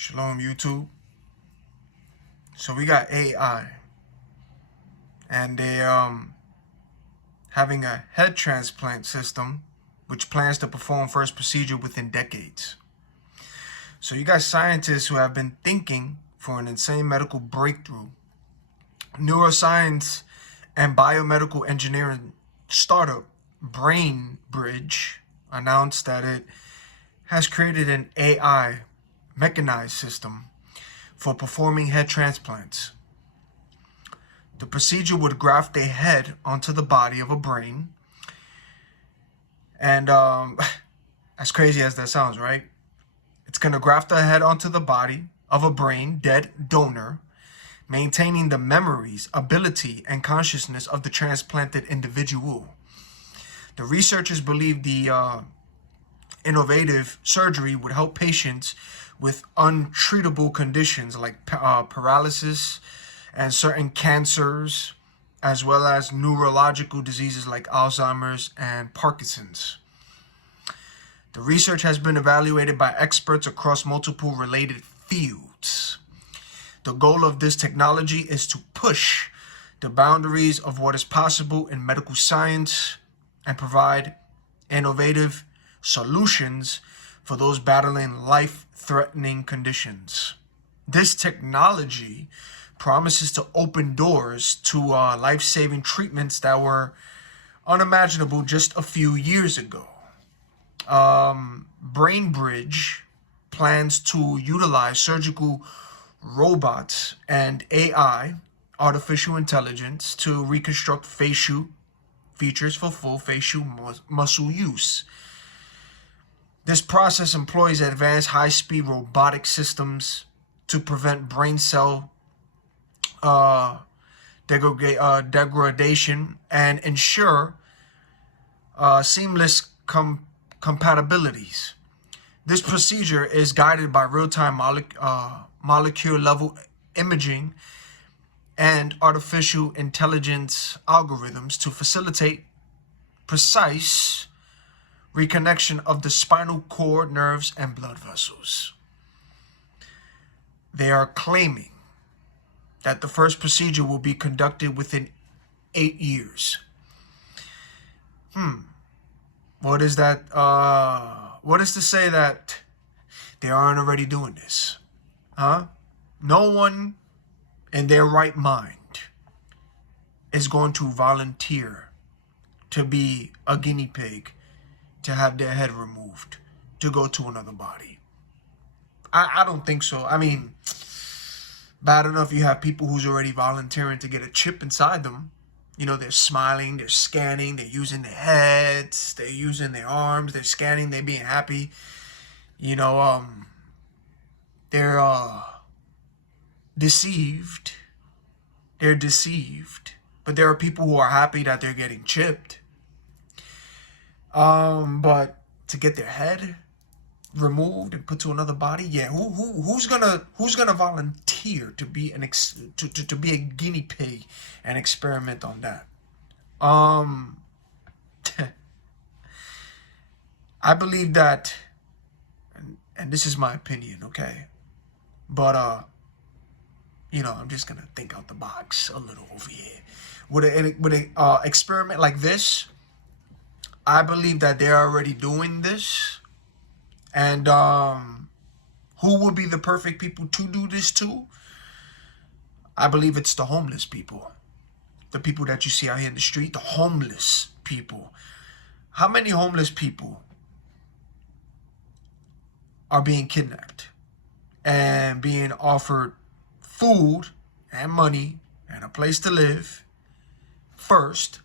Shalom, YouTube. So we got AI, and they having a head transplant system, which plans to perform first procedure within decades. So you got scientists who have been thinking for an insane medical breakthrough. Neuroscience and biomedical engineering startup Brain Bridge announced that it has created an AI mechanized system for performing head transplants. The procedure would graft a head onto the body of a brain. And as crazy as that sounds, right? It's going to graft a head onto the body of a brain dead donor, maintaining the memories, ability, and consciousness of the transplanted individual. The researchers believe the innovative surgery would help patients with untreatable conditions like paralysis and certain cancers, as well as neurological diseases like Alzheimer's and Parkinson's. The research has been evaluated by experts across multiple related fields. The goal of this technology is to push the boundaries of what is possible in medical science and provide innovative solutions for those battling life-threatening conditions. This technology promises to open doors to life-saving treatments that were unimaginable just a few years ago. BrainBridge plans to utilize surgical robots and AI, artificial intelligence, to reconstruct facial features for full facial muscle use. This process employs advanced high-speed robotic systems to prevent brain cell degradation and ensure seamless compatibilities. This procedure is guided by real-time molecule-level imaging and artificial intelligence algorithms to facilitate precise reconnection of the spinal cord, nerves, and blood vessels. They are claiming that the first procedure will be conducted within 8 years. What is that? What is to say that they aren't already doing this? No one in their right mind is going to volunteer to be a guinea pig, to have their head removed, to go to another body. I don't think so. I mean, bad enough you have people who's already volunteering to get a chip inside them. You know, they're smiling, they're scanning, they're using their heads, they're using their arms, they're scanning, they're being happy. You know, they're deceived. They're deceived. But there are people who are happy that they're getting chipped. But to get their head removed and put to another body, yeah, who's gonna volunteer to be to be a guinea pig and experiment on that? I believe that, and this is my opinion, okay, but you know, I'm just gonna think out the box a little over here. With an experiment like this, I believe that they're already doing this. And who would be the perfect people to do this to? I believe it's the homeless people. The people that you see out here in the street, the homeless people. How many homeless people are being kidnapped and being offered food and money and a place to live first,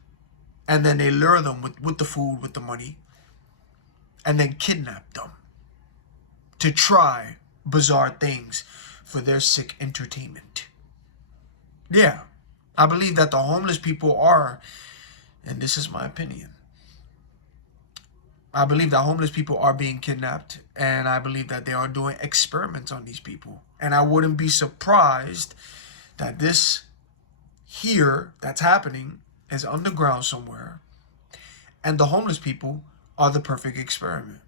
and then they lure them with the food, with the money, and then kidnap them to try bizarre things for their sick entertainment? Yeah, I believe that the homeless people are, and this is my opinion, I believe that homeless people are being kidnapped, and I believe that they are doing experiments on these people. And I wouldn't be surprised that this here that's happening is underground somewhere, and the homeless people are the perfect experiment.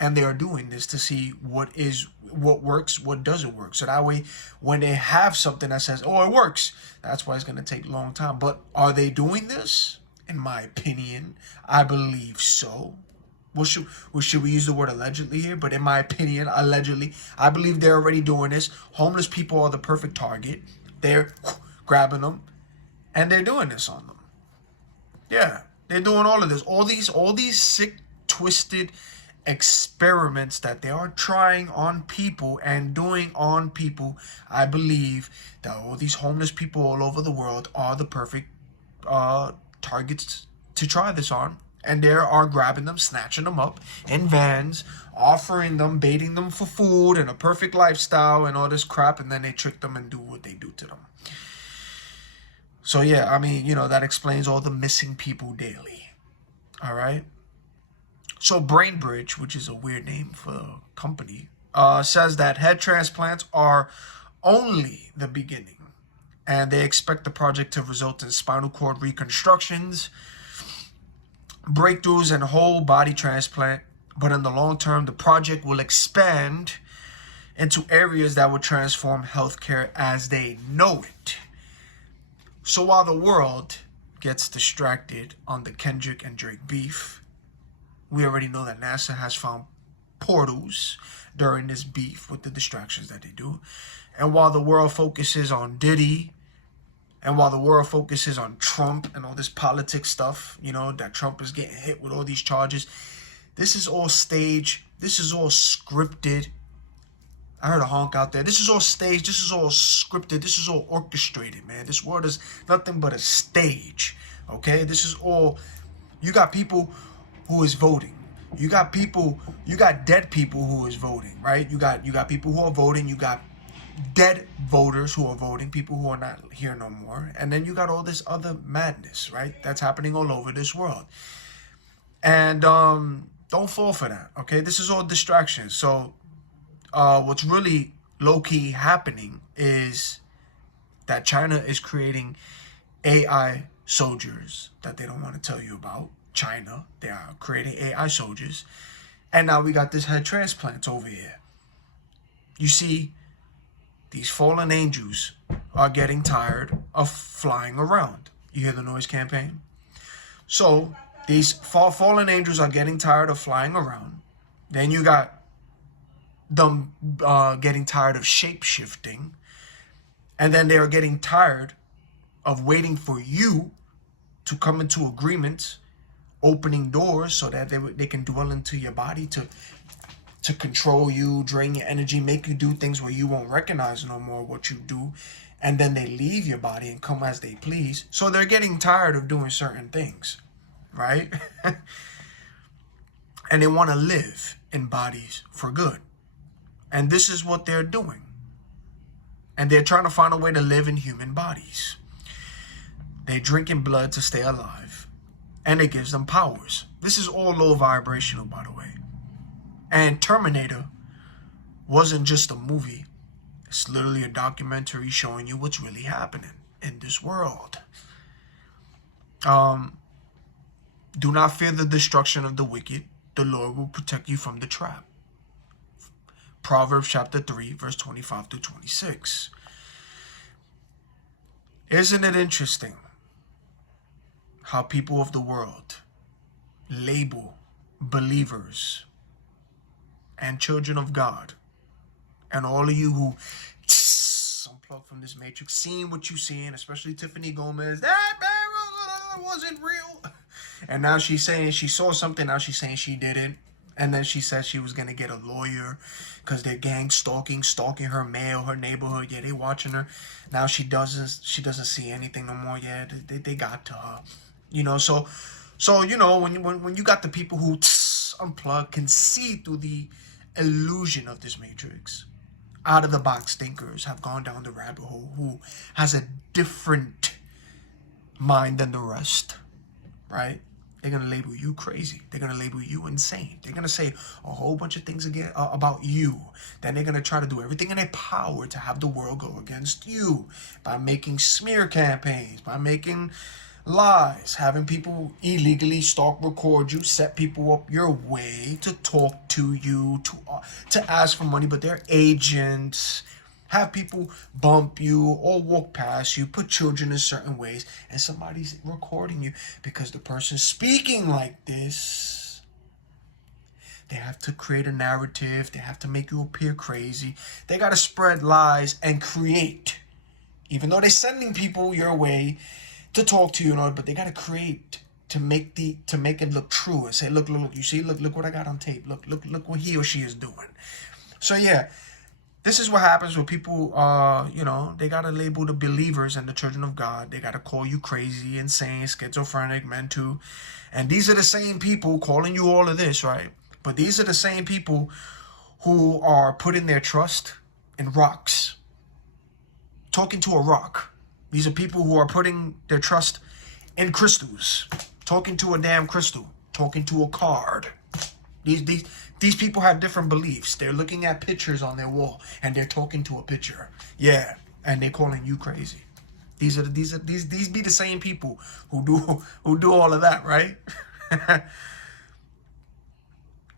And they are doing this to see what is what works, what doesn't work. So that way, when they have something that says, "Oh, it works," that's why it's going to take a long time. But are they doing this? In my opinion, I believe so. Should we use the word allegedly here? But in my opinion, allegedly, I believe they're already doing this. Homeless people are the perfect target. They're grabbing them, and they're doing this on them. Yeah, they're doing all of this. All these sick, twisted experiments that they are trying on people and doing on people. I believe that all these homeless people all over the world are the perfect targets to try this on. And they are grabbing them, snatching them up in vans, offering them, baiting them for food and a perfect lifestyle and all this crap, and then they trick them and do what they do to them. So yeah, I mean, that explains all the missing people daily. All right. So BrainBridge, which is a weird name for a company, says that head transplants are only the beginning, and they expect the project to result in spinal cord reconstructions, breakthroughs, and whole body transplant. But in the long term, the project will expand into areas that will transform healthcare as they know it. So while the world gets distracted on the Kendrick and Drake beef, we already know that NASA has found portals during this beef with the distractions that they do. And while the world focuses on Diddy, and while the world focuses on Trump and all this politics stuff, that Trump is getting hit with all these charges, this is all staged. This is all scripted. I heard a honk out there. This is all staged. This is all scripted. This is all orchestrated, man. This world is nothing but a stage, okay? This is all... You got people who is voting. You got dead people who is voting, right? You got people who are voting. You got dead voters who are voting, people who are not here no more. And then you got all this other madness, right? That's happening all over this world. And don't fall for that, okay? This is all distractions. So what's really low-key happening is that China is creating AI soldiers that they don't want to tell you about. China, they are creating AI soldiers. And now we got this head transplants over here. You see, these fallen angels are getting tired of flying around. You hear the noise campaign? So these fallen angels are getting tired of flying around. Then you got them getting tired of shape-shifting. And then they are getting tired of waiting for you to come into agreement, opening doors so that they can dwell into your body to control you, drain your energy, make you do things where you won't recognize no more what you do, and then they leave your body and come as they please. So they're getting tired of doing certain things, right? And they want to live in bodies for good. And this is what they're doing. And they're trying to find a way to live in human bodies. They're drinking blood to stay alive. And it gives them powers. This is all low vibrational, by the way. And Terminator wasn't just a movie. It's literally a documentary showing you what's really happening in this world. Do not fear the destruction of the wicked. The Lord will protect you from the trap. Proverbs chapter 3, verse 25 to 26. Isn't it interesting how people of the world label believers and children of God, and all of you who unplug from this matrix, seeing what you're seeing, especially Tiffany Gomez, that wasn't real. And now she's saying she saw something, now she's saying she didn't. And then she said she was going to get a lawyer because they're gang stalking her mail, her neighborhood. Yeah, they watching her. Now she doesn't see anything no more. Yeah, they got to her. So when you got the people who unplug, can see through the illusion of this matrix, out of the box thinkers have gone down the rabbit hole, who has a different mind than the rest, right? They're going to label you crazy. They're going to label you insane. They're going to say a whole bunch of things again about you. Then they're going to try to do everything in their power to have the world go against you by making smear campaigns, by making Lies, having people illegally stalk, record you, set people up your way to talk to you, to ask for money, but they're agents. Have people bump you or walk past you, put children in certain ways, and somebody's recording you because the person's speaking like this. They have to create a narrative. They have to make you appear crazy. They got to spread lies and create. Even though they're sending people your way to talk to you, but they got to create to make it look true and say, look, you see, look what I got on tape. Look what he or she is doing. So yeah, this is what happens with people. They got to label the believers and the children of God. They got to call you crazy, insane, schizophrenic, mental. And these are the same people calling you all of this, right? But these are the same people who are putting their trust in rocks. Talking to a rock. These are people who are putting their trust in crystals. Talking to a damn crystal. Talking to a card. These people have different beliefs. They're looking at pictures on their wall and they're talking to a picture. Yeah, and they're calling you crazy. These be the same people who do all of that, right?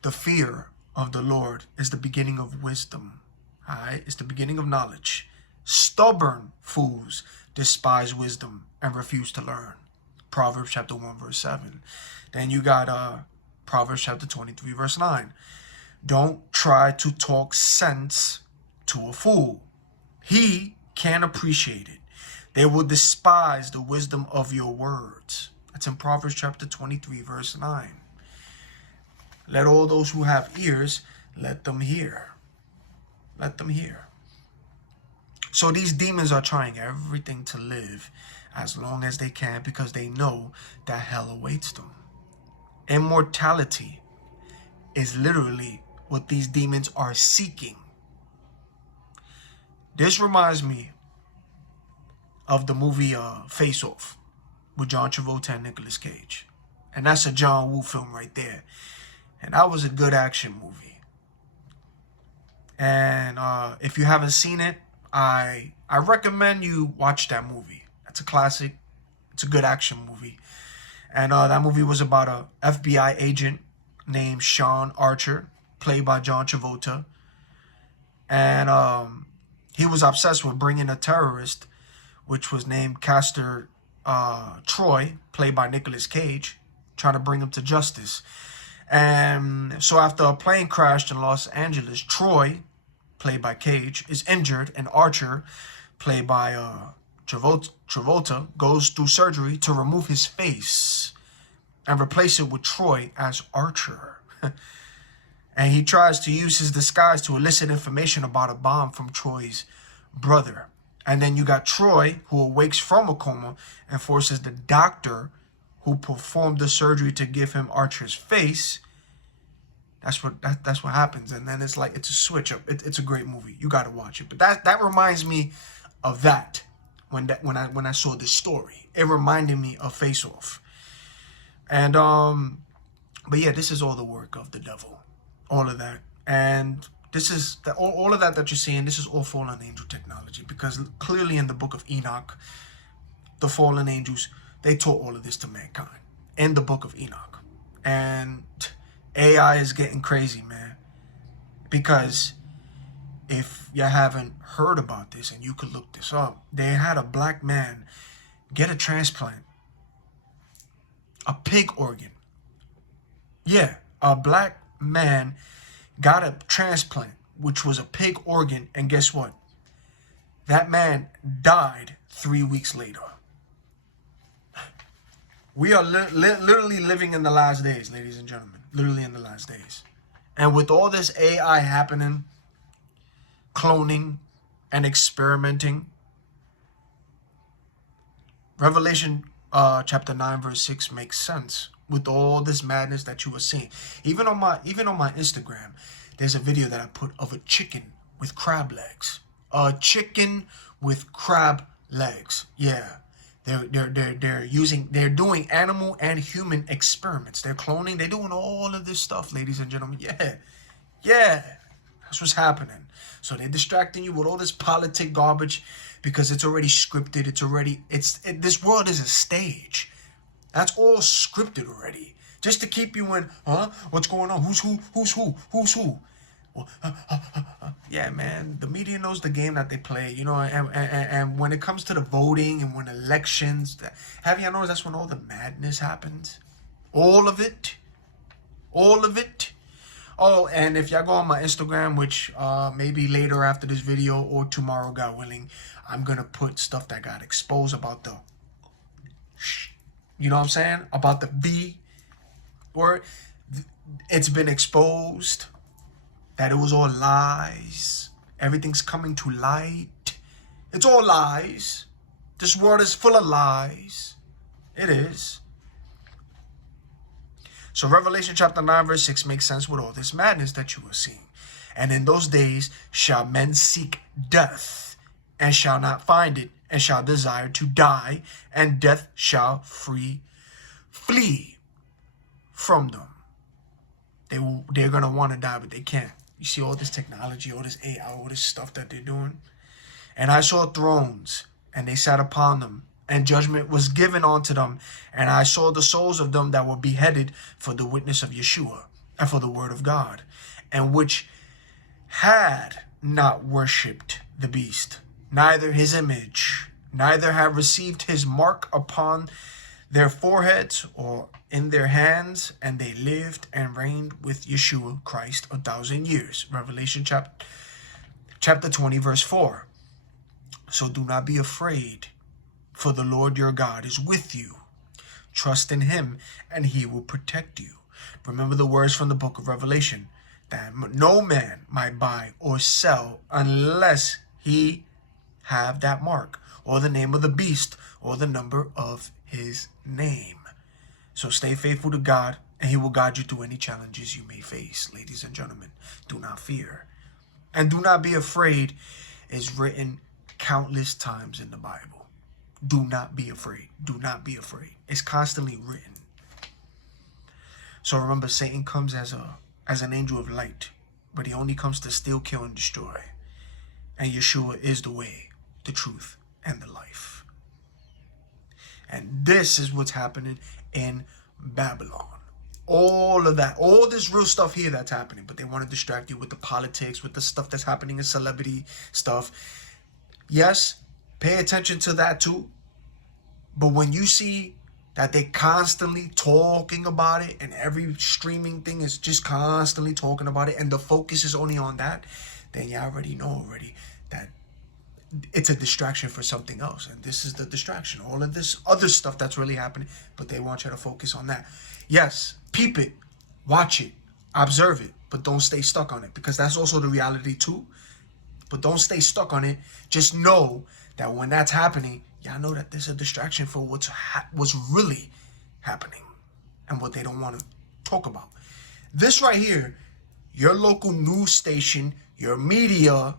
The fear of the Lord is the beginning of wisdom. All right? It's the beginning of knowledge. Stubborn fools despise wisdom and refuse to learn. Proverbs chapter 1 verse 7. Then you got Proverbs chapter 23 verse 9. Don't try to talk sense to a fool. He can't appreciate it. They will despise the wisdom of your words. That's in Proverbs chapter 23 verse 9. Let all those who have ears, let them hear. Let them hear. So these demons are trying everything to live as long as they can because they know that hell awaits them. Immortality is literally what these demons are seeking. This reminds me of the movie Face Off with John Travolta and Nicolas Cage. And that's a John Woo film right there. And that was a good action movie. And if you haven't seen it, I recommend you watch that movie. It's a classic. It's a good action movie. And that movie was about a FBI agent named Sean Archer, played by John Travolta. And he was obsessed with bringing a terrorist, which was named Castor Troy, played by Nicolas Cage, trying to bring him to justice. And so after a plane crashed in Los Angeles, Troy, played by Cage, is injured, and Archer, played by Travolta, goes through surgery to remove his face and replace it with Troy as Archer. And he tries to use his disguise to elicit information about a bomb from Troy's brother. And then you got Troy, who awakes from a coma and forces the doctor who performed the surgery to give him Archer's face. That's what happens. And then it's like, it's a switch up. It's a great movie. You got to watch it. But that reminds me of that when I saw this story. It reminded me of Face Off. And but yeah, this is all the work of the devil. All of that. And this is all of that you're seeing. This is all fallen angel technology, because clearly in the book of Enoch, the fallen angels, they taught all of this to mankind in the book of Enoch. And AI is getting crazy, man. Because if you haven't heard about this, and you could look this up, they had a black man get a transplant. A pig organ. Yeah, a black man got a transplant, which was a pig organ, and guess what? That man died 3 weeks later. We are literally living in the last days, ladies and gentlemen. Literally in the last days. And with all this AI happening, cloning and experimenting, Revelation chapter 9 verse 6 makes sense with all this madness that you are seeing. Even on my Instagram, there's a video that I put of a chicken with crab legs. A chicken with crab legs. Yeah. They're doing animal and human experiments. They're cloning. They're doing all of this stuff, ladies and gentlemen. Yeah. That's what's happening. So they're distracting you with all this politic garbage because it's already scripted. This world is a stage. That's all scripted already. Just to keep you in, huh? What's going on? Who's who? Who's who? Who's who? Well, yeah, man. The media knows the game that they play, you know. And when it comes to the voting and when elections, have you noticed that's when all the madness happens? All of it. All of it. Oh, and if y'all go on my Instagram, which maybe later after this video or tomorrow, God willing, I'm gonna put stuff that got exposed about the, you know what I'm saying? About the V word. It's been exposed that it was all lies. Everything's coming to light. It's all lies. This world is full of lies. It is. So Revelation chapter 9 verse 6 makes sense with all this madness that you are seeing. And in those days shall men seek death, and shall not find it, and shall desire to die, and death shall flee from them. They're going to want to die, but they can't. You see all this technology, all this AI, all this stuff that they're doing. And I saw thrones, and they sat upon them, and judgment was given unto them. And I saw the souls of them that were beheaded for the witness of Yeshua, and for the word of God, and which had not worshipped the beast, neither his image, neither have received his mark upon their foreheads or in their hands, and they lived and reigned with Yeshua Christ 1,000 years. Revelation chapter 20 verse 4. So do not be afraid, for the Lord your God is with you. Trust in him, and he will protect you. Remember the words from the book of Revelation, that no man might buy or sell unless he have that mark, or the name of the beast, or the number of his name. So stay faithful to God, and he will guide you through any challenges you may face. Ladies and gentlemen, do not fear. And do not be afraid is written countless times in the Bible. Do not be afraid. Do not be afraid. It's constantly written. So remember, Satan comes as an angel of light, but he only comes to steal, kill, and destroy. And Yeshua is the way, the truth, and the life. And this is what's happening in Babylon. All of that, all this real stuff here that's happening, but they want to distract you with the politics, with the stuff that's happening in celebrity stuff. Yes, pay attention to that too. But when you see that they constantly talking about it, and every streaming thing is just constantly talking about it, and the focus is only on that, then you already know that it's a distraction for something else. And this is the distraction. All of this other stuff that's really happening, but they want you to focus on that. Yes, peep it, watch it, observe it, but don't stay stuck on it, because that's also the reality too. But don't stay stuck on it. Just know that when that's happening, y'all know that there's a distraction for what's really happening and what they don't want to talk about. This right here, your local news station, your media,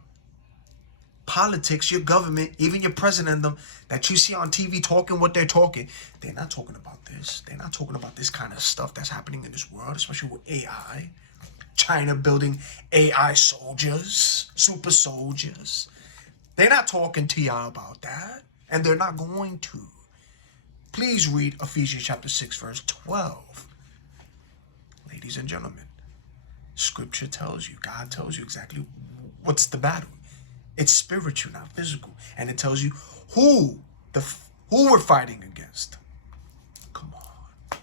politics, your government, even your president, them that you see on TV talking what they're talking, they're not talking about this. They're not talking about this kind of stuff that's happening in this world, especially with AI. China building AI soldiers, super soldiers. They're not talking to y'all about that, and they're not going to. Please read Ephesians chapter 6, verse 12. Ladies and gentlemen, Scripture tells you, God tells you exactly what's the battle. It's spiritual, not physical. And it tells you who we're fighting against. Come on.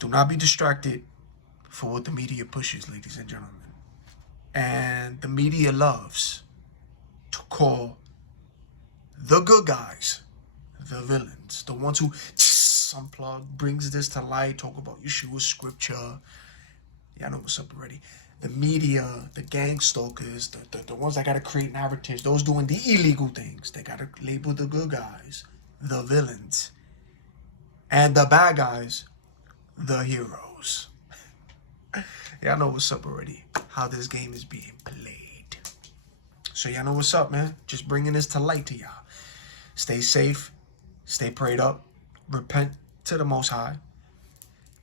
Do not be distracted for what the media pushes, ladies and gentlemen. And the media loves to call the good guys the villains. The ones who unplug, brings this to light, talk about Yeshua's scripture. Y'all know what's up already. The media, the gang stalkers, the ones that got to create narratives, those doing the illegal things, they got to label the good guys the villains. And the bad guys, the heroes. Y'all know what's up already, how this game is being played. So y'all know what's up, man. Just bringing this to light to y'all. Stay safe, stay prayed up, repent to the Most High.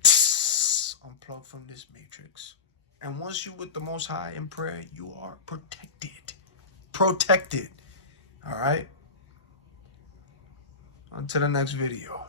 Unplug from this matrix. And once you with the Most High in prayer, you are protected. Protected. All right? Until the next video.